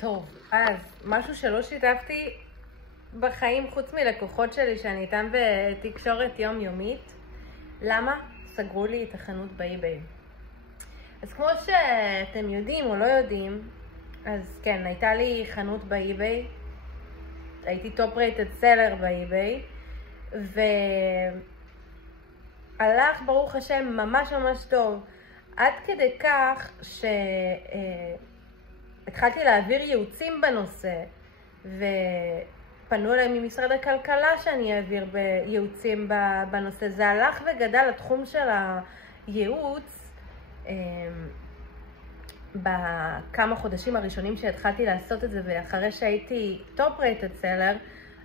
טוב, אז משהו שלא שיתפתי בחיים חוץ מלקוחות שלי שאני איתם בתקשורת יומיומית. למה? סגרו לי את החנות באי-ביי. אז כמו שאתם יודעים או לא יודעים, אז כן, הייתה לי חנות באי-ביי, הייתי טופ רייטד סלר באי-ביי, והלך ברוך השם ממש ממש טוב, עד כדי כך התחלתי להעביר ייעוצים בנושא, ופנו אליי ממשרד הכלכלה שאני אעביר בייעוצים בנושא. זה הלך וגדל התחום של הייעוץ בכמה חודשים הראשונים שהתחלתי לעשות את זה, ואחרי שהייתי טופ רייטד סלר,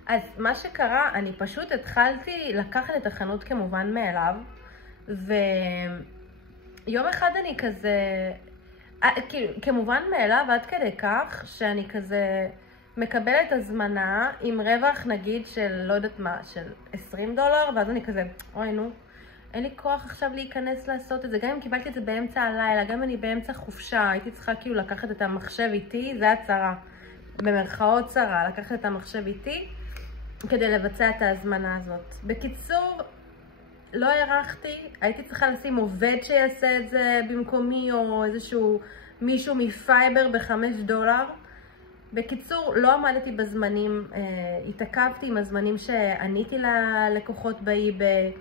אז מה שקרה, אני פשוט התחלתי לקחת את החנות כמובן מאליו, ויום אחד אני כזה, כמובן מאליו עד כדי כך שאני כזה מקבלת הזמנה עם רווח נגיד של לא יודעת מה, של $20, ואז אני כזה, אוי נו, אין לי כוח עכשיו להיכנס לעשות את זה. גם אם קיבלתי את זה באמצע הלילה, גם אם אני באמצע חופשה, הייתי צריכה כאילו לקחת את המחשב איתי, זה הצרה, במרכאות צרה, לקחת את המחשב איתי כדי לבצע את ההזמנה הזאת. בקיצור, לא הערכתי, הייתי צריכה לשים עובד שיעשה את זה במקומי, או איזשהו מישהו מפייבר $5. בקיצור, לא עמדתי בזמנים, התעכבתי עם הזמנים שעניתי ללקוחות באי-ביי,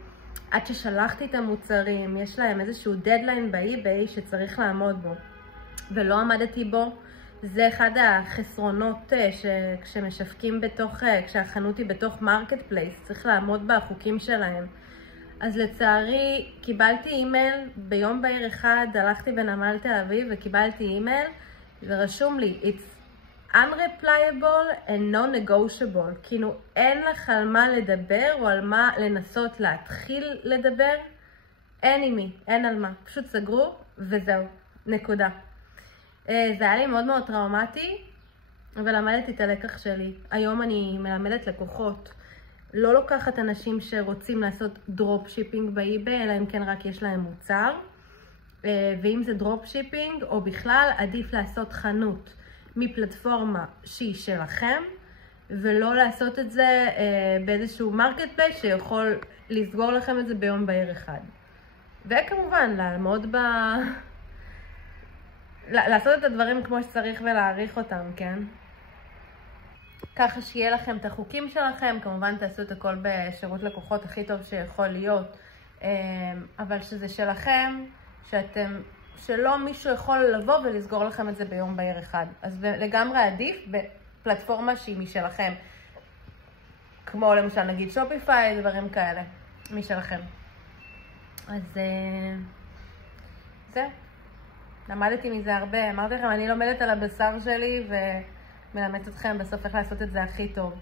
עד ששלחתי את המוצרים. יש להם איזשהו דדליין באי-ביי שצריך לעמוד בו, ולא עמדתי בו. זה אחד החסרונות כשמשווקים כשהחנות היא בתוך מרקט פלייס, צריך לעמוד בחוקים שלהם. אז לצערי קיבלתי אימייל ביום בהיר אחד, הלכתי בנמל תל אביב וקיבלתי אימייל ורשום לי It's unreplayable and non-negotiable. כאילו אין לך על מה לדבר או על מה לנסות להתחיל לדבר, אין עם מי, אין על מה, פשוט סגרו וזהו, נקודה. זה היה לי מאוד מאוד טראומטי, אבל למדתי את הלקח שלי. היום אני מלמדת לקוחות, לא לוקחת אנשים שרוצים לעשות דרופ שיפינג באי-ביי, אלא אם כן רק יש להם מוצר. ואם זה דרופ שיפינג או בכלל, עדיף לעשות חנות מפלטפורמה שהיא שלכם, ולא לעשות את זה באיזשהו מרקט פלייס שיכול לסגור לכם את זה ביום בהיר אחד. וכמובן, לעשות את הדברים כמו שצריך ולהעריך אותם, כן? ככה שיהיה לכם את החוקים שלכם, כמובן תעשו את הכל בשירות לקוחות הכי טוב שיכול להיות, אבל שזה שלכם, שלא מישהו יכול לבוא ולסגור לכם את זה ביום בהיר אחד. אז לגמרי עדיף בפלטפורמה שהיא משלכם, כמו למשל נגיד שופיפיי, דברים כאלה, משלכם. אז זה, למדתי מזה הרבה. אמרתי לכם, אני לומדת על הבשר שלי ומלמדת אתכם בסוף איך לעשות את זה הכי טוב.